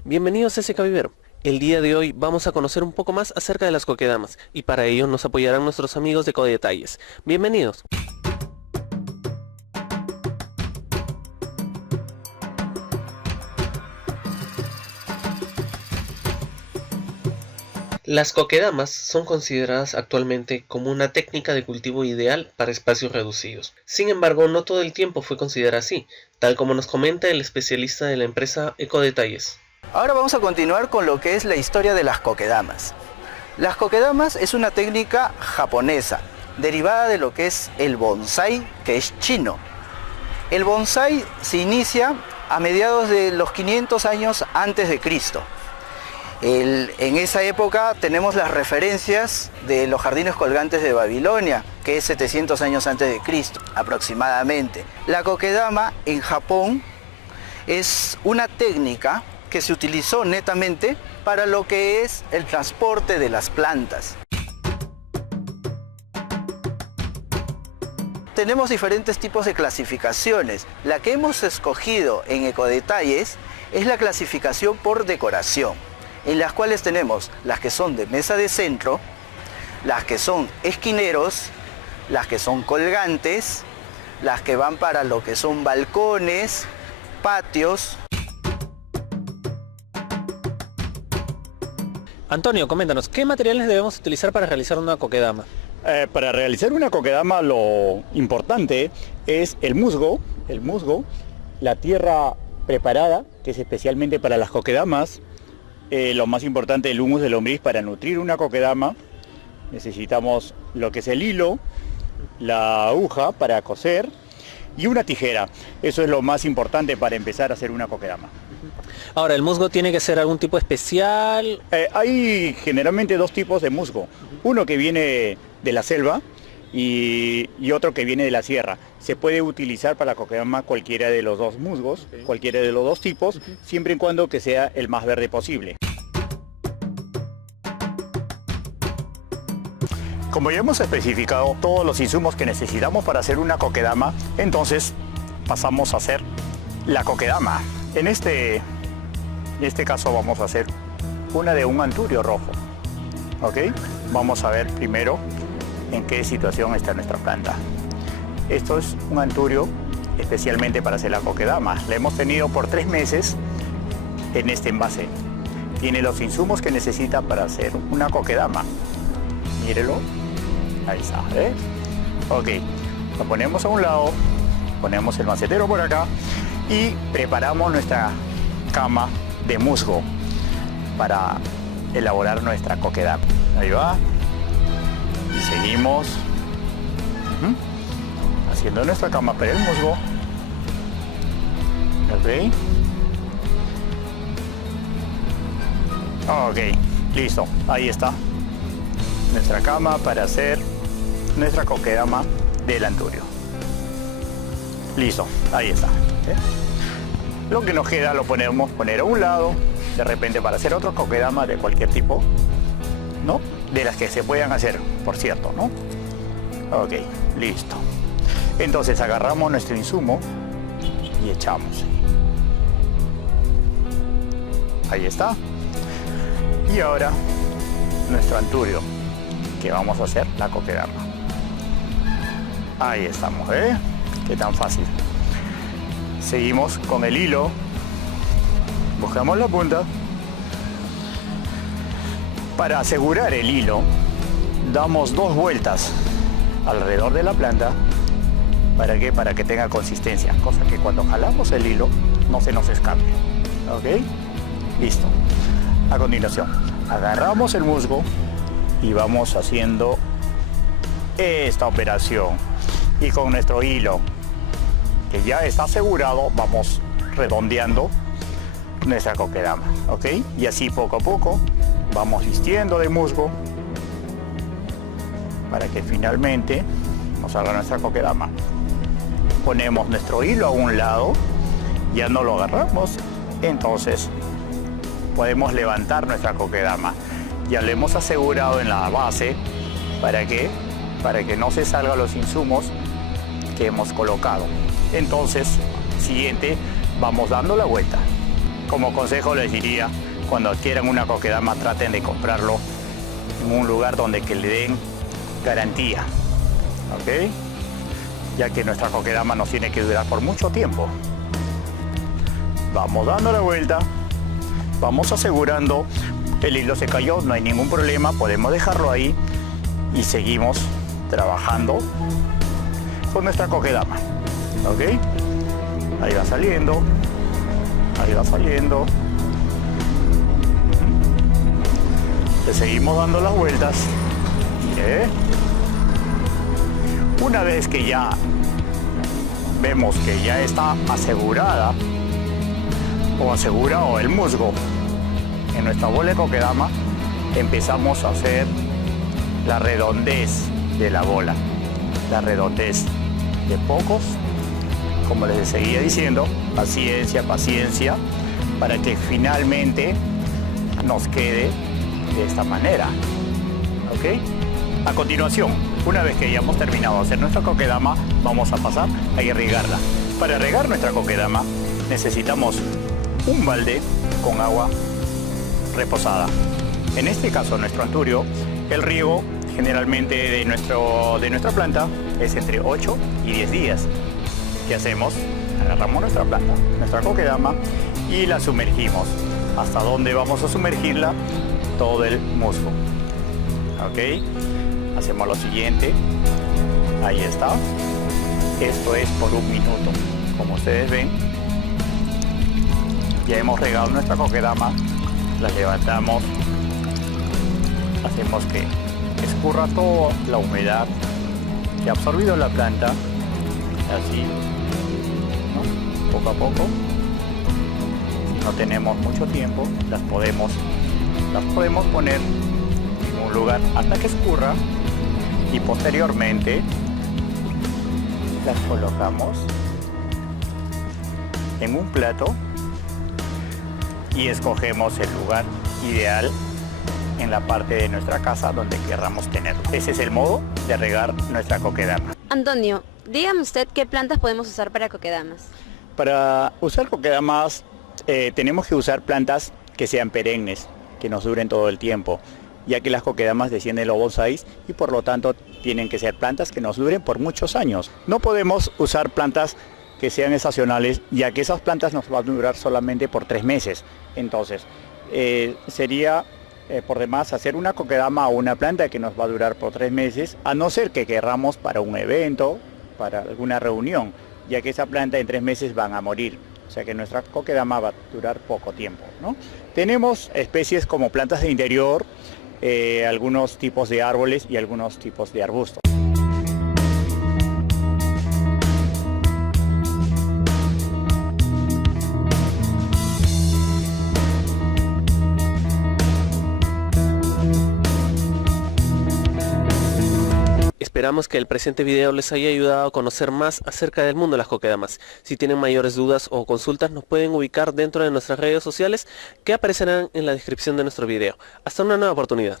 Bienvenidos a SK Vivero. El día de hoy vamos a conocer un poco más acerca de las kokedamas y para ello nos apoyarán nuestros amigos de Kodetalles. Bienvenidos. Las kokedamas son consideradas actualmente como una técnica de cultivo ideal para espacios reducidos. Sin embargo, no todo el tiempo fue considerada así, tal como nos comenta el especialista de la empresa Ecodetalles. Ahora vamos a continuar con lo que es la historia de las kokedamas. Las kokedamas es una técnica japonesa, derivada de lo que es el bonsai, que es chino. El bonsai se inicia a mediados de los 500 años antes de Cristo. En esa época tenemos las referencias de los jardines colgantes de Babilonia, que es 700 años antes de Cristo, aproximadamente. La kokedama en Japón es una técnica que se utilizó netamente para lo que es el transporte de las plantas. Tenemos diferentes tipos de clasificaciones. La que hemos escogido en Ecodetalles es la clasificación por decoración, en las cuales tenemos las que son de mesa de centro, las que son esquineros, las que son colgantes, las que van para lo que son balcones, patios. Antonio, coméntanos, ¿qué materiales debemos utilizar para realizar una kokedama? Para realizar una kokedama lo importante es el musgo, la tierra preparada, que es especialmente para las kokedamas. Lo más importante, el humus de lombriz para nutrir una kokedama. Necesitamos lo que es el hilo, la aguja para coser y una tijera. Eso es lo más importante para empezar a hacer una kokedama. Ahora, ¿el musgo tiene que ser algún tipo especial? Hay generalmente dos tipos de musgo. Uno que viene de la selva y otro que viene de la sierra. Se puede utilizar para la kokedama cualquiera de los dos musgos, cualquiera de los dos tipos, siempre y cuando que sea el más verde posible. Como ya hemos especificado todos los insumos que necesitamos para hacer una kokedama, entonces pasamos a hacer la kokedama. En este caso vamos a hacer una de un anturio rojo. ¿Ok? Vamos a ver primero en qué situación está nuestra planta. Esto es un anturio especialmente para hacer la kokedama. La hemos tenido por 3 meses en este envase. Tiene los insumos que necesita para hacer una kokedama. Mírelo. Ahí está, ¿eh? Ok, lo ponemos a un lado, ponemos el macetero por acá y preparamos nuestra cama de musgo para elaborar nuestra kokedama. Ahí va. Y seguimos haciendo nuestra cama para el musgo. Ok. Ok, listo. Ahí está. Nuestra cama para hacer nuestra kokedama del anturio. Listo, ahí está. Lo que nos queda lo podemos poner a un lado, de repente para hacer otro kokedama de cualquier tipo, ¿no? De las que se puedan hacer, por cierto, ¿no? Ok, listo. Entonces agarramos nuestro insumo y echamos. Ahí está. Y ahora nuestro anturio, que vamos a hacer la kokedama. Ahí estamos, ¿eh? Qué tan fácil. Seguimos con el hilo. Buscamos la punta. Para asegurar el hilo, damos 2 vueltas alrededor de la planta. ¿Para qué? Para que tenga consistencia. Cosa que cuando jalamos el hilo no se nos escape. ¿Ok? Listo. A continuación, agarramos el musgo y vamos haciendo esta operación. Y con nuestro hilo, que ya está asegurado, vamos redondeando nuestra kokedama. ¿Ok? Y así poco a poco vamos vistiendo de musgo para que finalmente nos salga nuestra kokedama. Ponemos nuestro hilo a un lado, ya no lo agarramos, entonces podemos levantar nuestra kokedama. Ya lo hemos asegurado en la base. ¿Para qué? Para que no se salgan los insumos que hemos colocado. Entonces, siguiente, vamos dando la vuelta como consejo les diría, cuando adquieran una kokedama traten de comprarlo en un lugar donde que le den garantía, ¿ok? Ya que nuestra kokedama nos tiene que durar por mucho tiempo. Vamos dando la vuelta, vamos asegurando, el hilo se cayó, no hay ningún problema, podemos dejarlo ahí y seguimos trabajando con nuestra kokedama, ¿ok? Ahí va saliendo, ahí va saliendo. Le seguimos dando las vueltas. ¿Eh? Una vez que ya vemos que ya está asegurada o asegurado el musgo en nuestra bola de kokedama, empezamos a hacer la redondez de la bola, la redondez de pocos, como les seguía diciendo, paciencia, paciencia, para que finalmente nos quede de esta manera, ¿ok? A continuación, una vez que hayamos terminado de hacer nuestra kokedama, vamos a pasar a irrigarla. Para regar nuestra kokedama necesitamos un balde con agua reposada. En este caso, nuestro anturio, el riego generalmente de nuestra planta es entre 8 y 10 días. ¿Qué hacemos? Agarramos nuestra planta, nuestra kokedama, y la sumergimos. ¿Hasta dónde vamos a sumergirla? Todo el musgo. ¿Ok? Hacemos lo siguiente. Ahí está. Esto es por 1 minuto. Como ustedes ven, ya hemos regado nuestra kokedama. La levantamos. Hacemos que escurra toda la humedad que ha absorbido la planta. Así, ¿no? Poco a poco. Si no tenemos mucho tiempo, las podemos poner en un lugar hasta que escurra y posteriormente las colocamos en un plato y escogemos el lugar ideal en la parte de nuestra casa donde querramos tenerlo. Ese es el modo de regar nuestra kokedama. Antonio, dígame usted qué plantas podemos usar para kokedamas. Para usar kokedamas tenemos que usar plantas que sean perennes, que nos duren todo el tiempo, ya que las kokedamas descienden los bonsáis y por lo tanto tienen que ser plantas que nos duren por muchos años. No podemos usar plantas que sean estacionales, ya que esas plantas nos van a durar solamente por 3 meses. Entonces, sería por demás hacer una kokedama o una planta que nos va a durar por 3 meses, a no ser que querramos para un evento, para alguna reunión, ya que esa planta en 3 meses van a morir. O sea que nuestra kokedama va a durar poco tiempo, ¿no? Tenemos especies como plantas de interior, algunos tipos de árboles y algunos tipos de arbustos. Esperamos que el presente video les haya ayudado a conocer más acerca del mundo de las kokedamas. Si tienen mayores dudas o consultas, nos pueden ubicar dentro de nuestras redes sociales que aparecerán en la descripción de nuestro video. Hasta una nueva oportunidad.